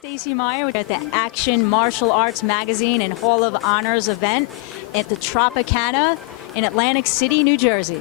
Stacey Meyer at the Action Martial Arts Magazine and Hall of Honors event at the Tropicana in Atlantic City, New Jersey.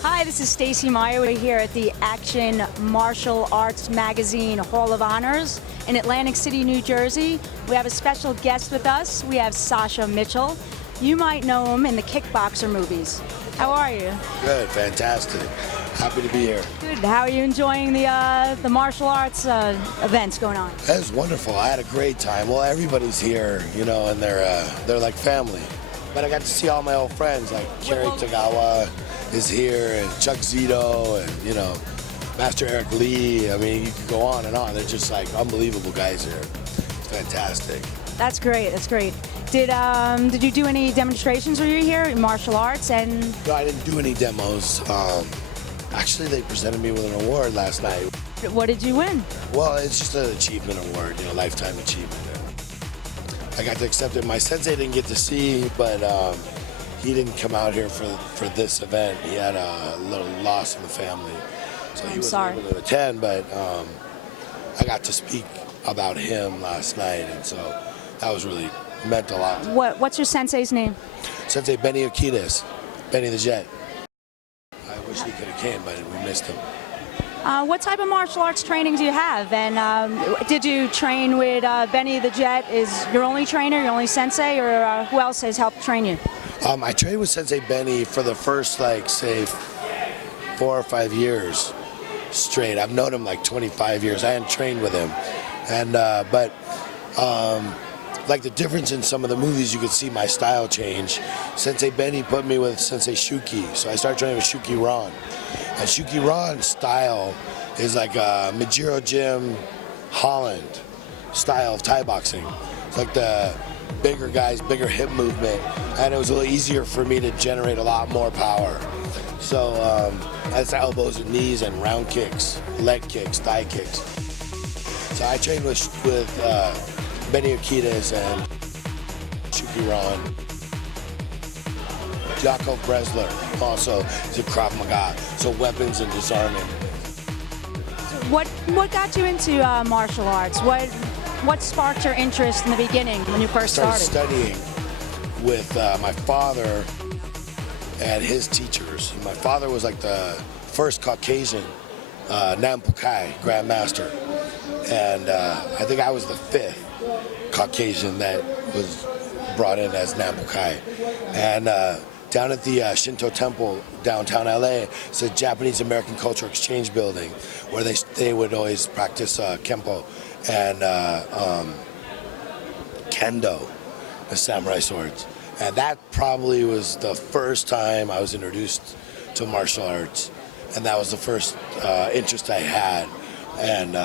Hi, this is Stacey Meyer. We're here at the Action Martial Arts Magazine Hall of Honors in Atlantic City, New Jersey. We have a special guest with us. We have Sasha Mitchell. You might know him in the Kickboxer movies. How are you? Good, fantastic. Happy to be here. Good. How are you enjoying the martial arts events going on? That's wonderful. I had a great time. Well, everybody's here, you know, and they're like family. But I got to see all my old friends, like Kerry Tagawa is here, and Chuck Zito, and you know, Master Eric Lee. I mean, you could go on and on. They're just like unbelievable guys here. It's fantastic. That's great. That's great. Did you do any demonstrations when you were here in martial arts? And no, I didn't do any demos. Actually, they presented me with an award last night. What did you win? Well, it's just an achievement award, you know, lifetime achievement. I got to accept it. My sensei didn't get to see, but he didn't come out here for this event. He had a little loss in the family, so he wasn't able to attend. But I got to speak about him last night, and so that was really meant a lot. What's your sensei's name? Sensei Benny Okitas, Benny the Jet. I wish he could have came, but we missed him. What type of martial arts training do you have? And did you train with Benny the Jet? Is your only trainer, your only sensei, or who else has helped train you? I trained with Sensei Benny for the first, like, say, 4 or 5 years straight. I've known him like 25 years. I hadn't trained with him, and like the difference in some of the movies, you could see my style change. Sensei Benny put me with Sensei Shuki, so I started training with Shuki Ron. And Shuki Ron's style is like a Majiro Jim Holland style of Thai boxing. It's like the bigger guys, bigger hip movement, and it was a little easier for me to generate a lot more power. So that's elbows and knees and round kicks, leg kicks, thigh kicks. So I trained with Benny Okitas and Shuki Ron. Jaco Bresler also is a Krav Maga, so weapons and disarming. What got you into martial arts? What sparked your interest in the beginning when you first started? I started studying with my father and his teachers. My father was like the first Caucasian Nam Pukai Grandmaster, and I think I was the 5th Caucasian that was brought in as Nam Pukai. And down at the Shinto Temple, downtown LA, it's a Japanese American Cultural Exchange building where they would always practice Kempo and Kendo, the samurai swords. And that probably was the first time I was introduced to martial arts, and that was the first interest I had. And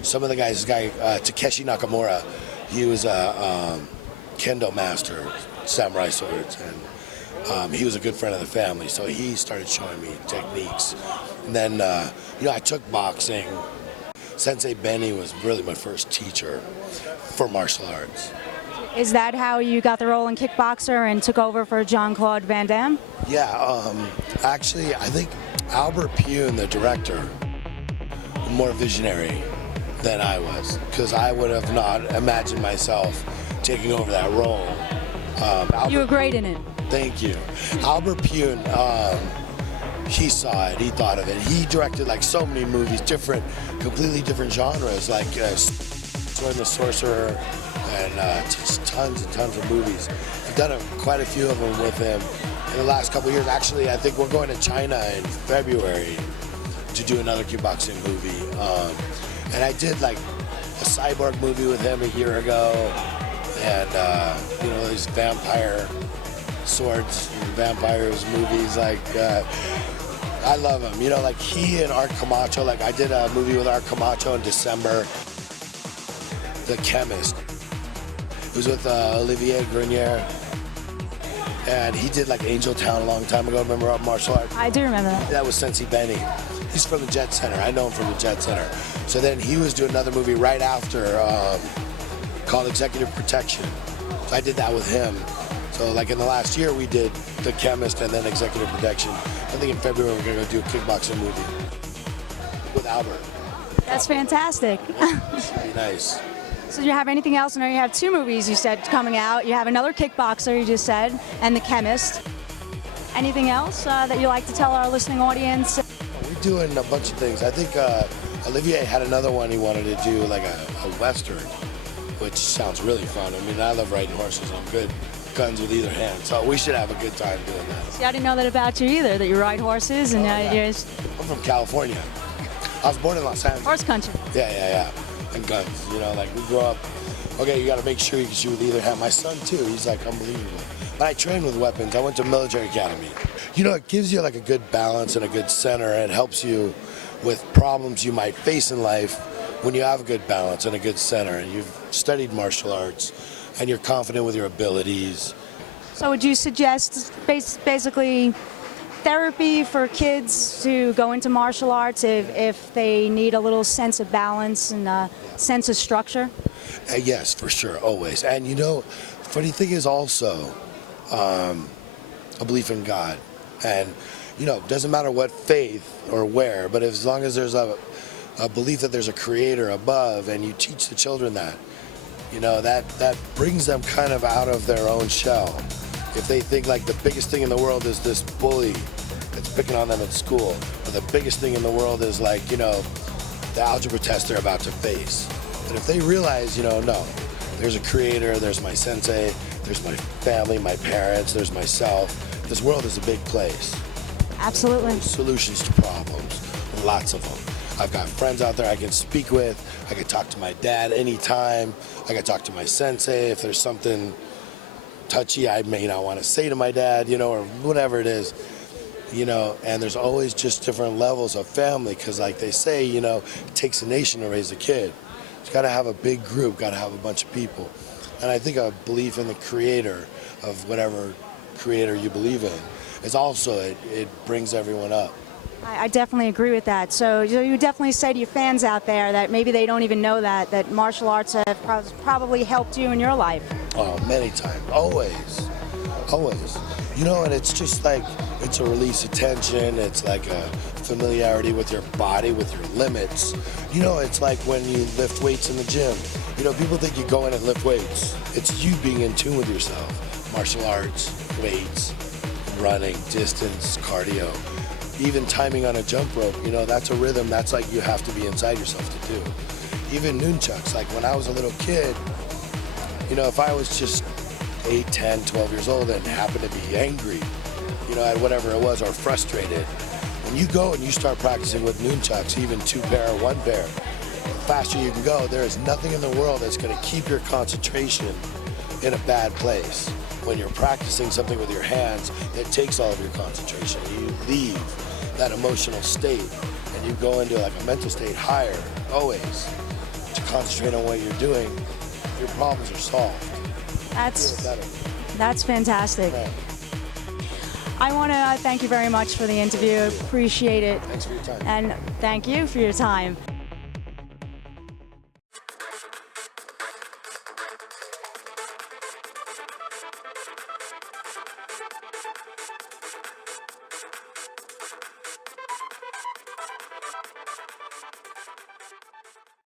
some of the guys, Takeshi Nakamura, he was a Kendo master, samurai swords, and he was a good friend of the family, so he started showing me techniques. And then, you know, I took boxing. Sensei Benny was really my first teacher for martial arts. Is that how you got the role in Kickboxer and took over for Jean-Claude Van Damme? Yeah, actually, I think Albert Pune, the director, was more visionary than I was, because I would have not imagined myself taking over that role. You were great in it. Thank you. Albert Pune, he saw it, he thought of it. He directed like so many movies, completely different genres, like Sword and the Sorcerer, and just tons and tons of movies. I've done quite a few of them with him in the last couple of years. Actually, I think we're going to China in February to do another kickboxing movie. And I did like a cyborg movie with him a year ago, and you know, these vampire swords, vampires movies, like I love him. You know, like he and Art Camacho, like I did a movie with Art Camacho in December, The Chemist. It was with Olivier Grenier, and he did like Angel Town a long time ago. Remember martial arts? I do remember that. That was Sensei Benny. He's from the Jet Center. I know him from the Jet Center. So then he was doing another movie right after called Executive Protection. So I did that with him. So like in the last year, we did The Chemist and then Executive Protection. I think in February we're gonna go do a kickboxing movie. with Albert. That's fantastic. It's pretty nice. So do you have anything else? I know you have 2 movies you said coming out. You have another Kickboxer you just said, and The Chemist. Anything else that you like to tell our listening audience? We're doing a bunch of things. I think Olivier had another one he wanted to do, like a Western, which sounds really fun. I mean, I love riding horses. I'm good guns with either hand, so we should have a good time doing that. See, I didn't know that about you either, that you ride horses and I'm from California. I was born in Los Angeles. horse country. Yeah. And guns, you know, like we grow up, okay, you gotta make sure you can shoot with either hand. My son too, he's like unbelievable. But I train with weapons. I went to military academy. You know, it gives you like a good balance and a good center. It helps you with problems you might face in life when you have a good balance and a good center and you've studied martial arts and you're confident with your abilities. So would you suggest basically therapy for kids to go into martial arts if they need a little sense of balance and a sense of structure? Yes, for sure, always. And you know, funny thing is also a belief in God. And you know, doesn't matter what faith or where, but as long as there's a belief that there's a creator above and you teach the children that, you know, that brings them kind of out of their own shell. If they think like the biggest thing in the world is this bully that's picking on them at school, or the biggest thing in the world is like, you know, the algebra test they're about to face. But if they realize, you know, no, there's a creator, there's my sensei, there's my family, my parents, there's myself. This world is a big place. Absolutely. There's solutions to problems, lots of them. I've got friends out there I can speak with. I can talk to my dad anytime. I can talk to my sensei if there's something touchy I may not want to say to my dad, you know, or whatever it is, you know. And there's always just different levels of family because, like they say, you know, it takes a nation to raise a kid. It's got to have a big group, got to have a bunch of people. And I think a belief in the creator of whatever creator you believe in is also, it brings everyone up. I definitely agree with that. So you definitely say to your fans out there that maybe they don't even know that martial arts have probably helped you in your life. Oh, many times. Always. You know, and it's just like, it's a release of tension. It's like a familiarity with your body, with your limits. You know, it's like when you lift weights in the gym. You know, people think you go in and lift weights. It's you being in tune with yourself. Martial arts, weights, running, distance, cardio. Even timing on a jump rope, you know, that's a rhythm. That's like you have to be inside yourself to do. Even nunchucks, like when I was a little kid, you know, if I was just 8, 10, 12 years old and happened to be angry, you know, at whatever it was, or frustrated, when you go and you start practicing with nunchucks, even 2 pair or 1 pair, the faster you can go, there is nothing in the world that's going to keep your concentration in a bad place. When you're practicing something with your hands, it takes all of your concentration. You leave that emotional state and you go into like a mental state higher, always, to concentrate on what you're doing. Your problems are solved. That's fantastic. Right. I want to thank you very much for the interview. Appreciate it. Thanks for your time. And thank you for your time.